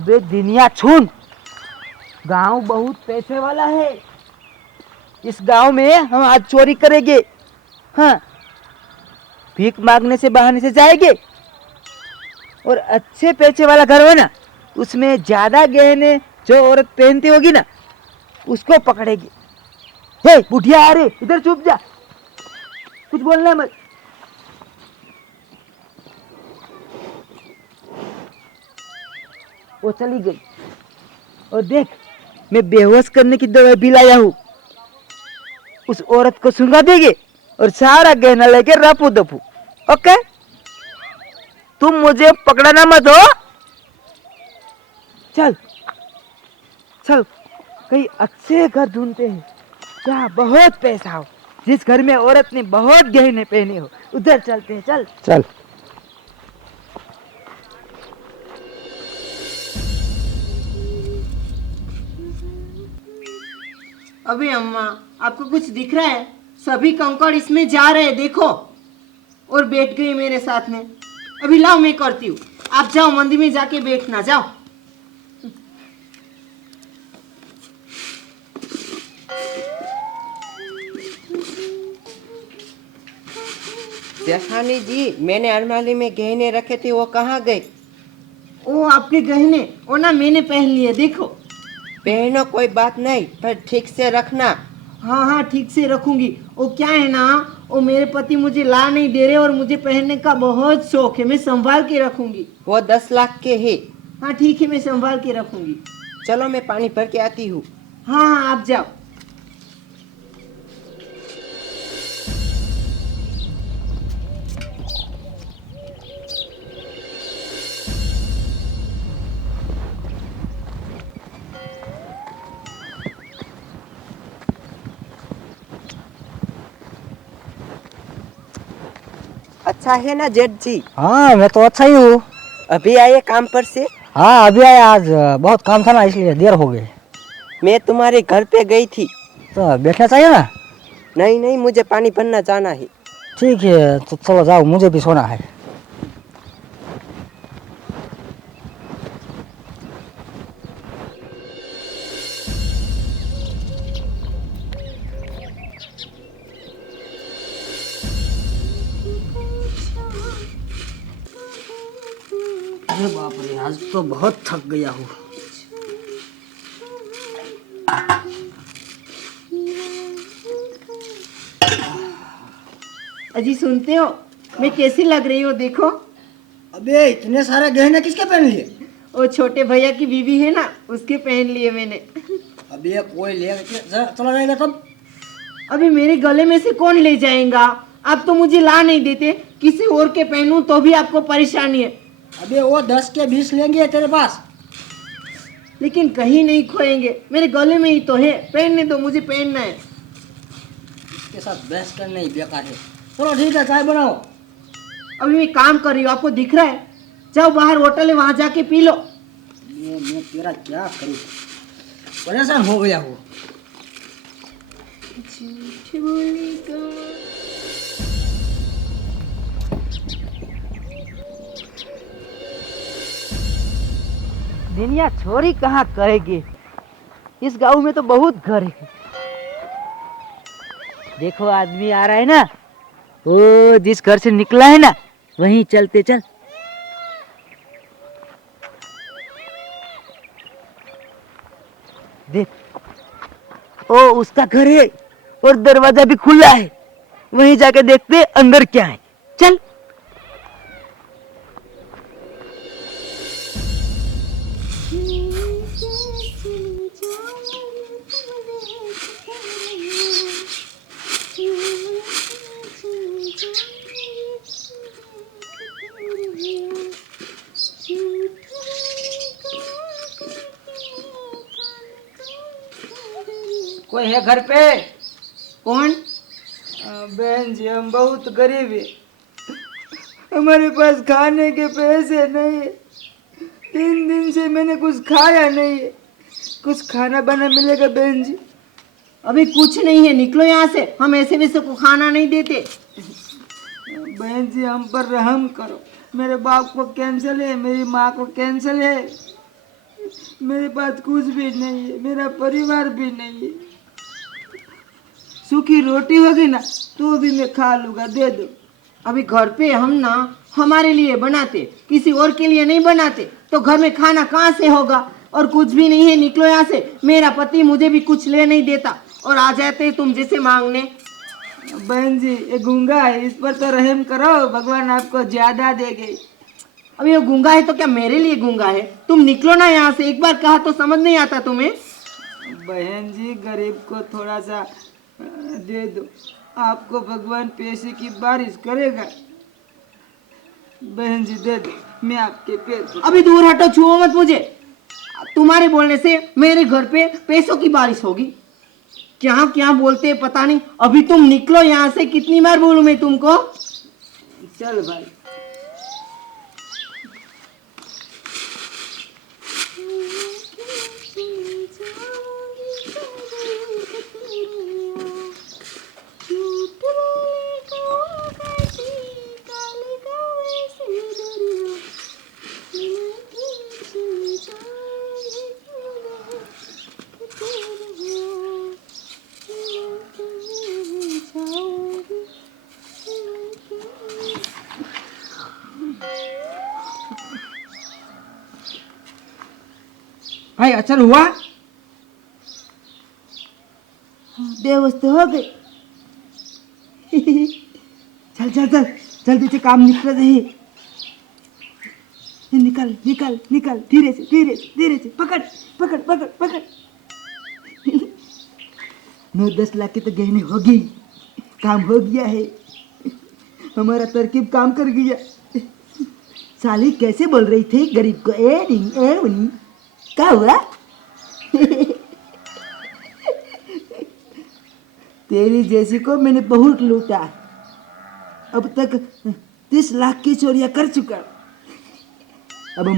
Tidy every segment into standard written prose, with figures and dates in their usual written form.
अबे दुनिया छून, गांव बहुत पैसे वाला है। इस गांव में हम आज चोरी करेंगे। हाँ, भीख मांगने से बहाने से जाएंगे और अच्छे पैसे वाला घर हो ना, उसमें ज्यादा गहने जो औरत पहनती होगी ना, उसको पकड़ेंगे। हे बुढ़िया, अरे इधर चुप जा, कुछ बोलना मत। वो चली गई। और देख, मैं बेहोश करने की दवाई भी लाया हूँ। उस औरत को सुंघा देंगे और सारा गहना लेके रफू दफू। ओके, तुम मुझे पकड़ना मत हो। चल चल, कहीं अच्छे घर ढूंढते हैं जहाँ बहुत पैसा हो, जिस घर में औरत ने बहुत गहने पहने हो, उधर चलते हैं। चल चल। अबे अम्मा, आपको कुछ दिख रहा है? सभी कंकड़ इसमें जा रहे हैं, देखो। और बैठ गई मेरे साथ में। अभी लाओ, मैं करती हूँ। आप जाओ मंदिर में जाके बैठना, जाओ। जेठानी जी, मैंने अलमारी में गहने रखे थे, वो कहाँ गए? ओ आपके गहने, वो ना मैंने पहन लिए, देखो। पहनो, कोई बात नहीं, पर ठीक से रखना। हाँ हाँ, ठीक से रखूंगी। वो क्या है ना, वो मेरे पति मुझे ला नहीं दे रहे और मुझे पहनने का बहुत शौक है। मैं संभाल के रखूंगी। वो 10 लाख के है। हाँ ठीक है, मैं संभाल के रखूंगी। चलो, मैं पानी भर के आती हूँ। हाँ हाँ, आप जाओ। अच्छा है ना जेठ जी? हाँ, मैं तो अच्छा ही हूँ। अभी आए काम पर से? हाँ, अभी आया। आज बहुत काम था ना, इसलिए देर हो गई। मैं तुम्हारे घर पे गई थी। तो बैठना चाहिए ना। नहीं नहीं, मुझे पानी भरना जाना है। ठीक है, तो चलो जाओ, मुझे भी सोना है। अरे बाप रे, आज तो बहुत थक गया हूँ। अजी सुनते हो, मैं कैसी लग रही हूँ, देखो। अबे इतने सारे गहने किसके पहन लिए? वो छोटे भैया की बीवी है ना, उसके पहन लिए मैंने। अबे कोई ले चला जाएगा तब? अभी मेरे गले में से कौन ले जाएगा? आप तो मुझे ला नहीं देते, किसी और के पहनूं तो भी आपको परेशानी है। अबे वो 10 के 20 लेंगे तेरे पास। लेकिन कहीं नहीं खोएंगे, मेरे गले में ही तो है। पहनने दो, मुझे पहनना है। इसके साथ बहस करना ही बेकार है। चलो ठीक है, चाय बनाओ। अभी मैं काम कर रही हूँ, आपको दिख रहा है? जाओ बाहर होटल है, वहां जाके पी लो। मैं तेरा क्या करूँ, परेशान हो गया हूँ। दुनिया छोरी कहाँ करेगी, इस गांव में तो बहुत घर है। देखो आदमी आ रहा है ना, वो जिस घर से निकला है ना, वहीं चलते चल। देख, ओ उसका घर है और दरवाजा भी खुला है। वहीं जाके देखते अंदर क्या है। चल। कोई है घर पे? कौन? बहन जी, हम बहुत गरीब है, हमारे पास खाने के पैसे नहीं है। 3 दिन से मैंने कुछ खाया नहीं है। कुछ खाना बना मिलेगा बहन जी? अभी कुछ नहीं है, निकलो यहाँ से। हम ऐसे वैसे को खाना नहीं देते। बहन जी, हम पर रहम करो। मेरे बाप को कैंसर है, मेरी माँ को कैंसर है। मेरे पास कुछ भी नहीं है, मेरा परिवार भी नहीं है। सूखी रोटी होगी ना तो भी मैं खा लूंगा, दे दो। अभी घर पे हम ना हमारे लिए बनाते, किसी और के लिए नहीं बनाते, तो घर में खाना कहाँ से होगा? और कुछ भी नहीं है, निकलो यहाँ से। मेरा पति मुझे भी कुछ ले नहीं देता और आ जाते हैं तुम जैसे मांगने। बहन जी ये गूंगा है, इस पर तो रहम करो, भगवान आपको ज्यादा देंगे। अब ये गूंगा है तो क्या मेरे लिए गूंगा है? तुम निकलो ना यहाँ से, एक बार कहा तो समझ नहीं आता तुम्हें? बहन जी गरीब को थोड़ा सा दे दो, आपको भगवान पैसे की बारिश करेगा। बहन जी दे दो, मैं आपके पैर। अभी दूर हटो, छुओ मत मुझे। तुम्हारे बोलने से मेरे घर पे पैसों की बारिश होगी। क्या क्या बोलते हैं पता नहीं। अभी तुम निकलो यहाँ से, कितनी बार बोलूं मैं तुमको? चल भाई। भाई अचल हुआ? बेहोश तो हो गए। चल चल चल जल्दी से काम निकल रही। निकल निकल निकल, धीरे से धीरे से धीरे से, पकड़ पकड़ पकड़ पकड़। 9-10 लाख की तो गहने हो गई, काम हो गया है, हमारा तरकीब काम कर गया। साली कैसे बोल रही थी गरीब को ए नहीं ए नहीं, क्या हुआ? तेरी जैसी को मैंने बहुत लूटा, अब तक 30 लाख की चोरियां कर चुका। अब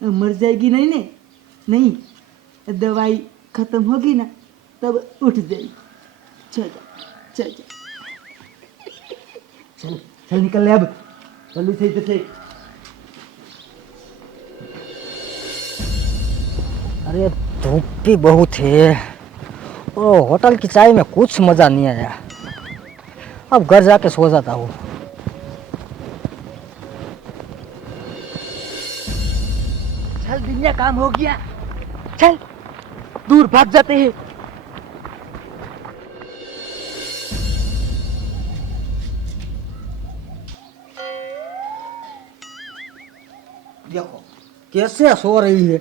मर जाएगी नहीं ने? नहीं, दवाई खत्म होगी ना तब उठ जाएगी। चल चल चल चल चल निकल ले अब, जल्दी से इधर से। अरे धूप भी बहुत है और होटल की चाय में कुछ मज़ा नहीं आया। अब घर जाके सो जाता हूँ। चल दुनिया काम हो गया, चल दूर भाग जाते हैं। देखो कैसे सो रही है,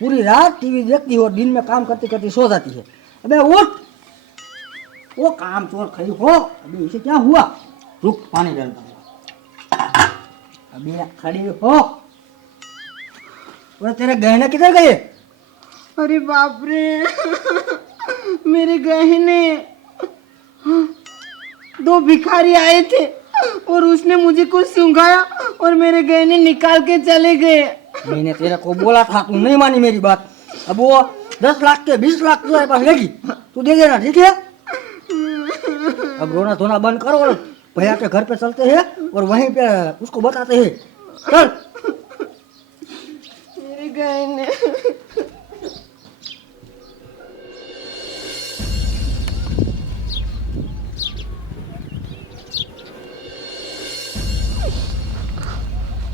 पूरी रात टीवी देखती है और दिन में काम करते करते सो जाती है। अबे उठ, वो काम चोर खड़ी हो। अभी इसे क्या हुआ? रुक, पानी डालता हूँ। अभी खड़ी हो। और तेरे गहने किधर गए? अरे बाप रे, मेरे गहने। 2 भिखारी आए थे और उसने मुझे कुछ सूंघाया और मेरे गहने निकाल के चले गए। मैंने तेरे को बोला था, तू नहीं मानी मेरी बात। अब वो 10 लाख के 20 लाख तुम्हारे पास लेगी, तू दे देना, ठीक है? अब रोना धोना बंद करो और भैया के घर पे चलते हैं और वहीं पे उसको बताते हैं। चल। मेरे गहने।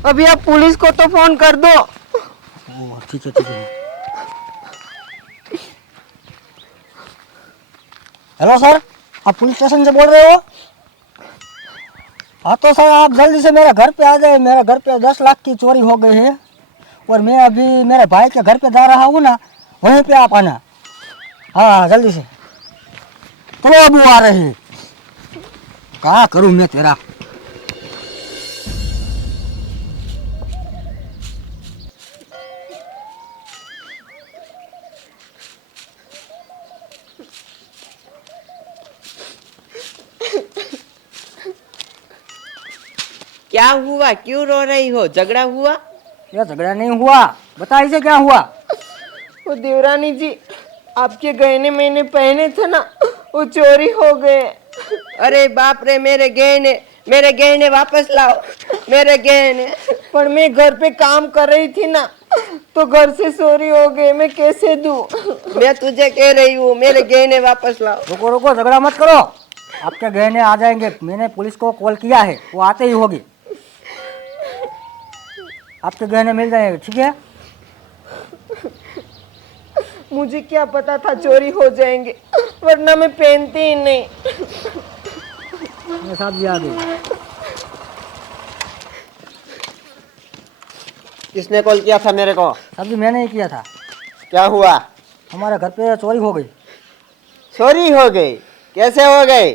अभी आप पुलिस को तो फोन कर दो। ठीक है ठीक है। हेलो सर, आप पुलिस स्टेशन से बोल रहे हो? हाँ तो सर आप जल्दी से मेरे घर पे आ जाए। मेरे घर पे 10 लाख की चोरी हो गई है और मैं अभी मेरे भाई के घर पे जा रहा हूँ ना, वहीं पे आप आना। हाँ जल्दी से। चलो अब वो आ रहे हैं। क्या करूँ मैं तेरा? क्या हुआ, क्यों रो रही हो? झगड़ा हुआ? क्या झगड़ा नहीं हुआ, बता इसे क्या हुआ? वो देवरानी जी, आपके गहने मैंने पहने थे ना, वो चोरी हो गए। अरे बाप रे, मेरे गहने वापस लाओ, मेरे गहने। पर मैं घर पे काम कर रही थी ना, तो घर से चोरी हो गए, मैं कैसे दूं? मैं तुझे कह रही हूँ मेरे गहने वापस लाओ। रुको रुको, झगड़ा मत करो। आपके गहने आ जाएंगे, मैंने पुलिस को कॉल किया है, वो आते ही होगी। आपके गहने मिल जाएंगे, ठीक है? मुझे क्या पता था चोरी हो जाएंगे, वरना मैं पहनती ही नहीं। मेरे साथ भी आ गई। किसने कॉल किया था मेरे को? सब्जी मैंने ही किया था। क्या हुआ? हमारे घर पे चोरी हो गई। चोरी हो गई? कैसे हो गई?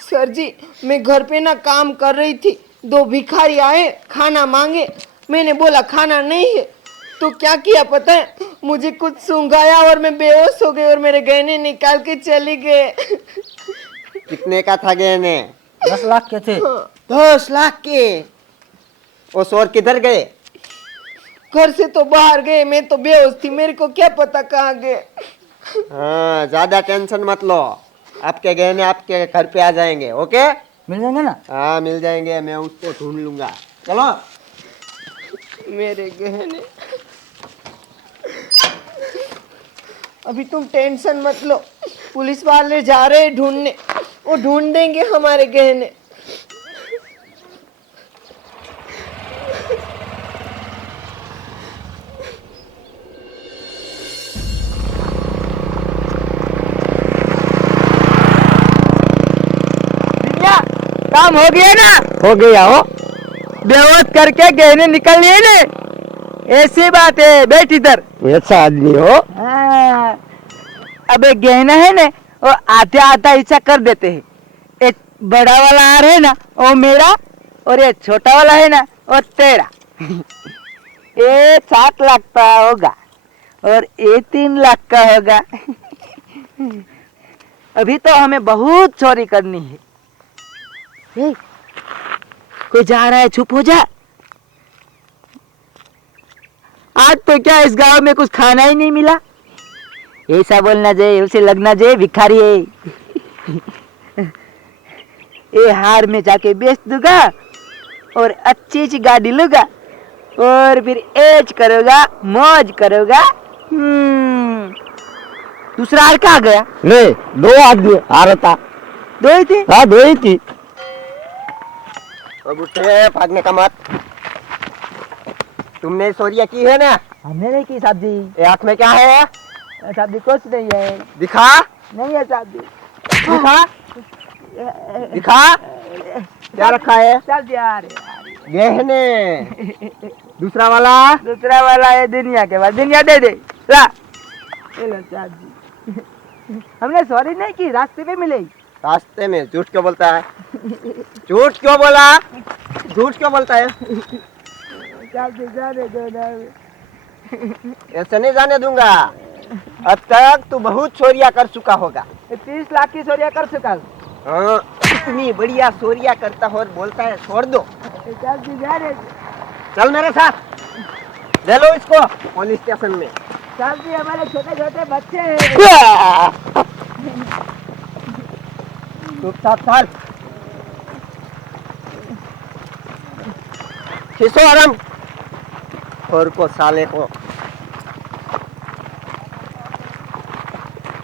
सर जी, मैं घर पे ना काम कर रही थी, 2 भिखारी आए, खाना मांगे। मैंने बोला खाना नहीं है, तो क्या किया पता है? मुझे कुछ सूंघाया और मैं बेहोश हो गई और मेरे गहने निकाल के चली गए। कितने का था गहने? 10 लाख के थे। 10 लाख के? वो चोर किधर गए? घर से तो बाहर गए, मैं तो बेहोश थी, मेरे को क्या पता कहाँ गए। हाँ, ज्यादा टेंशन मत लो, आपके गहने आपके घर पे आ जाएंगे। ओके? मिल जाएंगे ना? हाँ मिल जाएंगे, मैं उसको ढूंढ लूंगा। चलो। मेरे गहने। अभी तुम टेंशन मत लो, पुलिस वाले जा रहे हैं ढूंढने, वो ढूंढ देंगे हमारे गहने। काम हो गया ना? हो गया हो। बेहोश करके गहने निकल लिए ने, ऐसी बात है। बैठ इधर। ऐसा आदमी हो? हाँ। अब एक गहना है ना, वो आधा आधा हिस्सा कर देते हैं। एक बड़ा वाला हार है ना, वो मेरा, और ये छोटा वाला है ना, वो तेरा। ये 7 लाख का होगा और ये 3 लाख का होगा। अभी तो हमें बहुत चोरी करनी है। ए, कोई जा रहा है, चुप हो जा। आज तो क्या इस गांव में कुछ खाना ही नहीं मिला। ऐसा बोलना चाहिए, उसे लगना चाहिए भिखारी है। ये हार में जाके बेच दूंगा और अच्छी सी गाड़ी लूंगा और फिर ऐश करूंगा, मौज करूंगा। दूसरा हार कहाँ गया? ले, 2 आदमी आ रहा था। 2 ही थे? हाँ 2 ही थी। अब उठे, भागने का मत। तुमने चोरियां की है ना? हमने नहीं की साहब जी। ये हाथ में क्या है? साहब जी कुछ नहीं है। दिखा। नहीं है साहब जी। दिखा। दिखा। क्या रखा है? साहब जी यार, गहने। दूसरा वाला? दूसरा वाला है दुनिया के बाद। दुनिया दे दे ला। ये लो साहब जी। हमने सॉरी नहीं की, रास्ते पे मिले। रास्ते में? झूठ क्यों बोलता है? झूठ क्यों बोला? झूठ क्यों बोलता है? साहब जी जाने दो ना। ऐसे नहीं जाने दूंगा। अब तक तू बहुत चोरियां कर चुका होगा। 30 लाख की चोरियां कर चुका हूँ। हाँ, इतनी बढ़िया चोरियां करता हो और बोलता है छोड़ दो। साहब जी जाने दो। चल मेरे साथ, ले लो इसको पुलिस स्टेशन में। साहब जी हमारे छोटे छोटे बच्चे हैं। चुपचाप चल। खींचो आराम और को साले को।